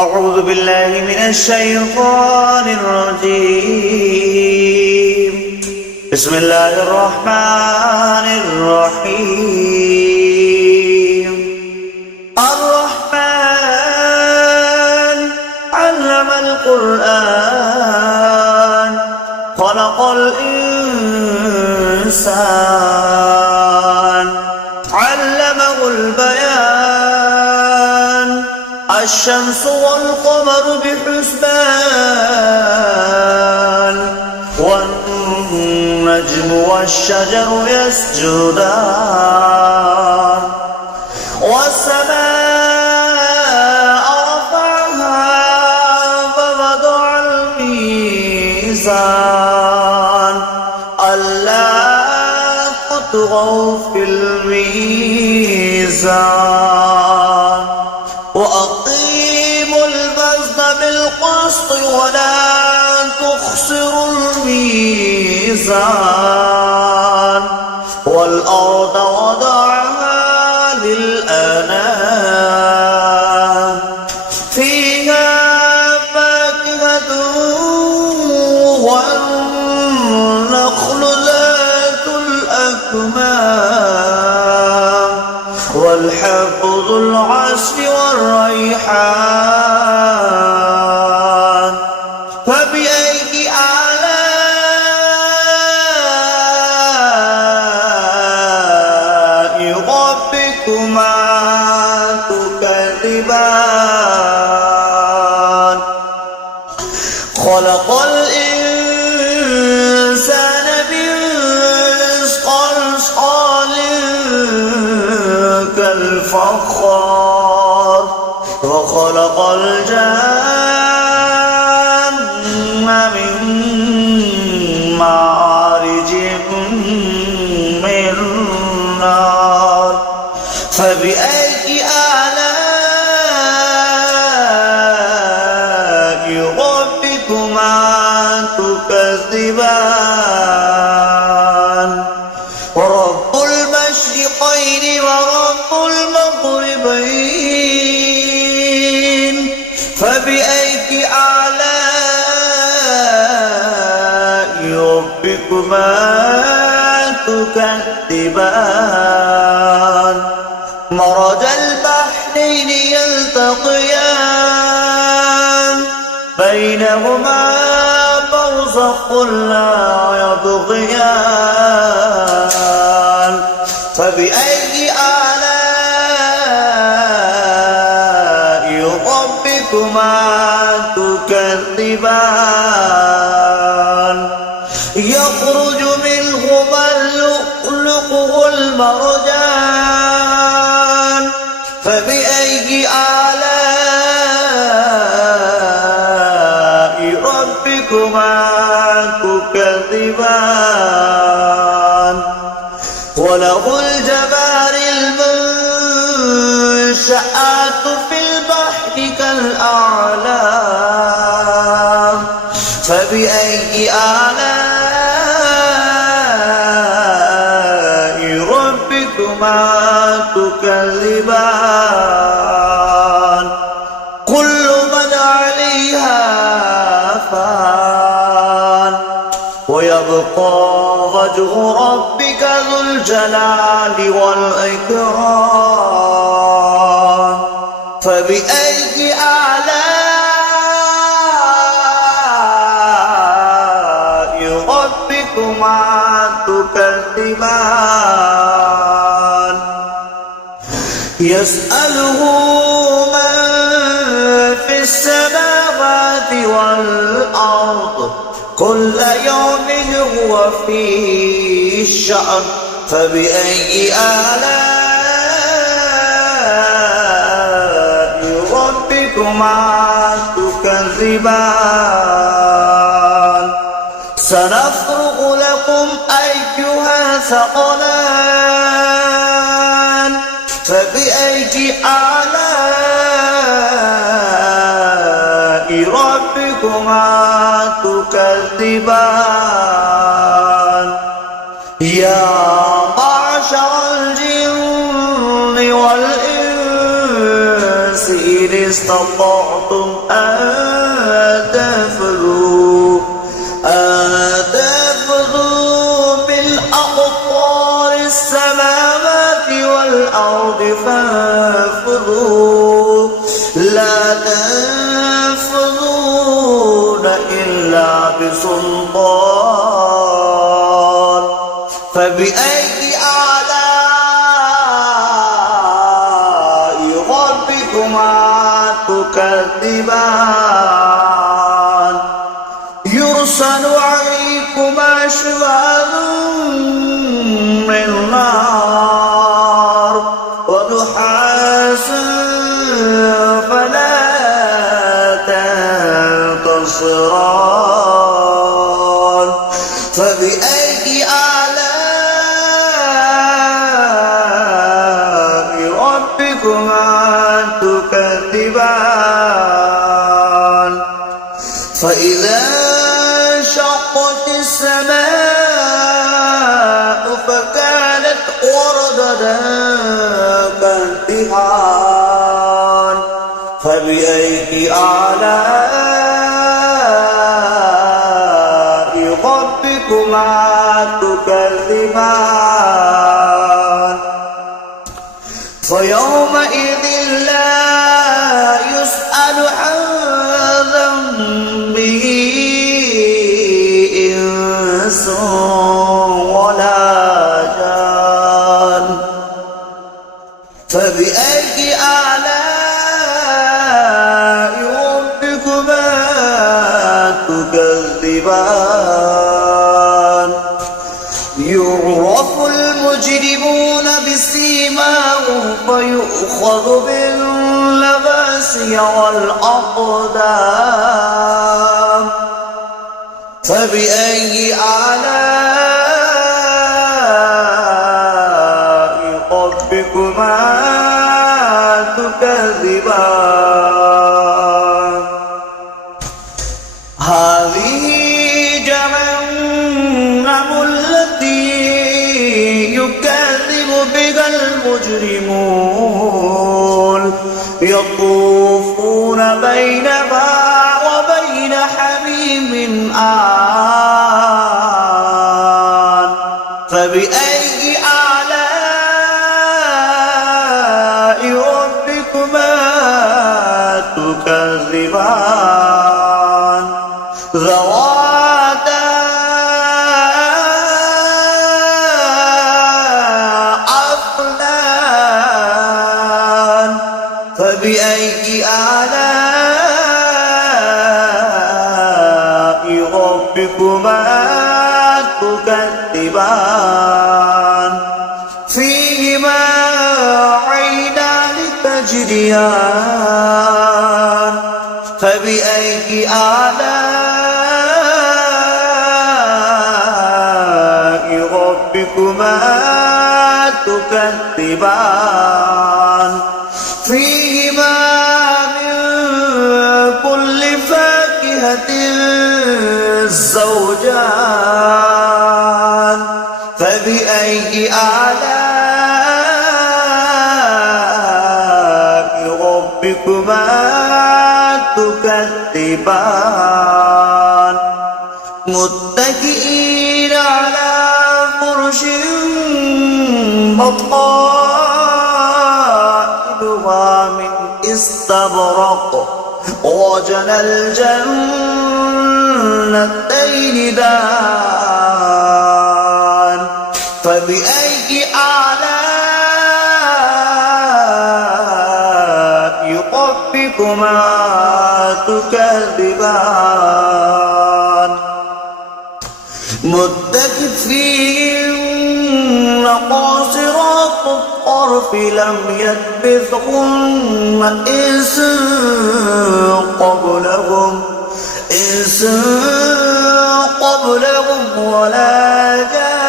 أعوذ بالله من الشيطان الرجيم. بسم الله الرحمن الرحيم. الرحمن علم القرآن خلق الإنسان علمه البيان الشمس والقمر بحسبان والنجم والشجر يسجدان والسماء رفعها فوضع الميزان ألا تطغوا في الميزان وأقيموا الوزن بالقسط ولا تخسروا الميزان والأرض وضعها للأنام فيها فاكهة والنخل ذات الأكمام والحب ذو العصف والريحان فبأي آلاء ربكما تكذبان خلق الإنسان من صلصال كالفخار وخلق الجن من مارج من نار فبأي آلاء ربكما تكذبان ورب المشرقين ورب المغربين فبأي آلاء ربكما تكذبان مرج البحرين يلتقيان بينهما برزخ لا يبغيان فبأي آلاء ربكما تكذبان يخرج منهما اللؤلؤ والمرجان فبأي آلاء ربكما تكذبان وله الجوار المنشآت في البحر كالأعلام فبأي آلاء ربكما تكذبان كل من عليها فان ويبقى وجه ربك ذو الجلال والإكرام فبأي آلاء ربكما تكذبان يسأله من في السماوات والأرض كل يوم هو في شأن فبأي آلاء ربكما تكذبان سنفرغ لكم أيها ثقلان فبأي آلاء ربكما تكذبان يا معشر الجن والإنس استطعتم أن تنفذوا بالأقطار السماوات والأرض فانفذوا لا تنفذون إلا بسلطان فبأي آلاء ربكما تكذبان يرسل عليكما شواظ من نار ونحاس فلا تنتصران فبأي آلاء ربكما تكذبان فإذا انشقت السماء فكانت وردة كالدهان فبأي آلاء ربكما تكذبان فيومئذ لا يسأل عن ذنبه إنس ولا جان فبأي آلاء ربكما تكذبان يعرف المجرمون بسيماهم فيؤخذ بالنواصي والأقدام فبأي آلاء ربكما تكذبان هذه جهنم التي يكذب بها المجرمون يطوفون بينها وبين حميم آن فبأي آلاء ربكما تكذبان ذواتا أفنان فبأي آلاء ربكما تكذبان فيهما عينان تجريان فبأي آلاء ربكما تكذبان فيهما من كل فاكهة زوجان فبأي آلاء ربكما تكذبان متكئين على فرش بطائنها من استبرق وجنى الجنتين دان فبأي آلاء ربكما تكذبان متكئين قاصرات الطرف لم يطمثهن إنس قبلهم ولا جان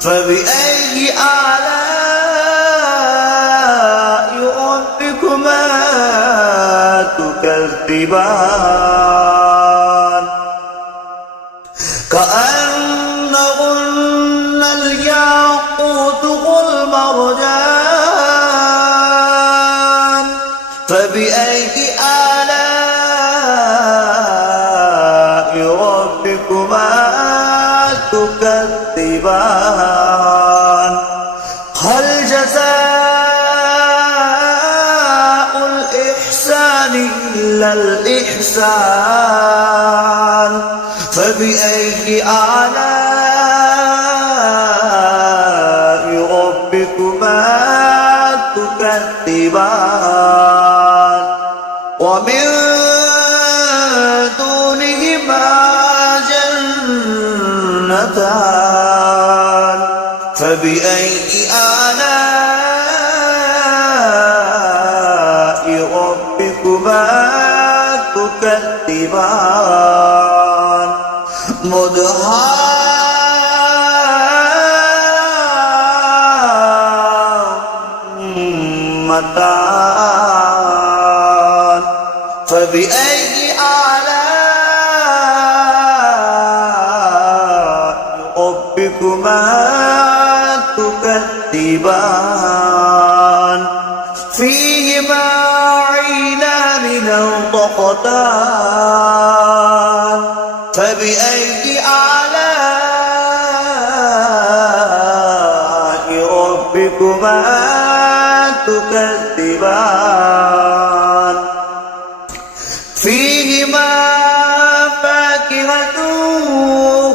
فبأي آلاء ربكما تكذبان كأنهن الياقوت والمرجان فبأي آلاء ربكما تكذبان هل جزاء الإحسان إلا الإحسان فبأي آلاء ربكما تكذبان ومن دونهما جنتان فبأي آلاء ربكما تكذبان مدهامتان فبأي آلاء ربكما تكذبان فيهما عينان نضختان فبأي آلاء ربكما تكذبان فيهما فاكهة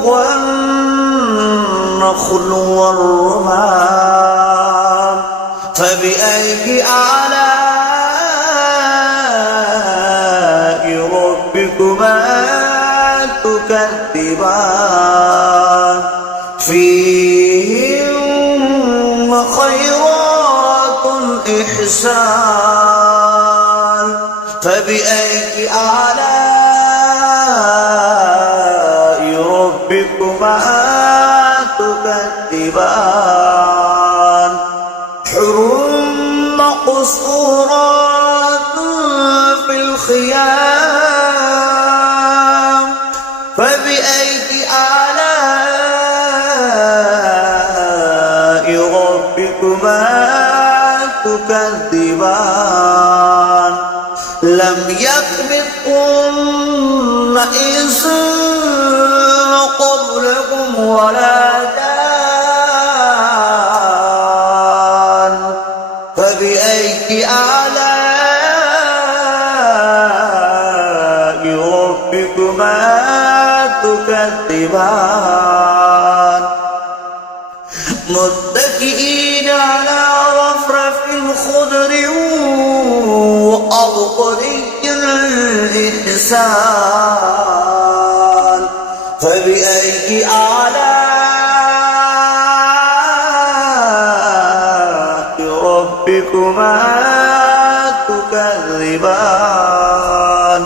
والنخل والرمان فبأي آلاء ربكما تكذبان فيهن خيرات إحسان فبأي آلاء ربكما تكذبان حر مقصورات في الخيام فبأي آلاء ربكما تكذبان لم يطمثهن إنس قبلكم ولا جان فبأي آلاء ربكما تكذبان متكئين على رفرف خضر وأبقري الإحسان فبأي آلاء ربكما تكذبان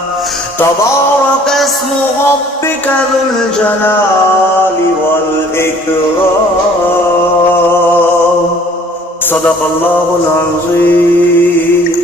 تبارك اسم ربك ذو الجلال والإكرام صدق الله العظيم.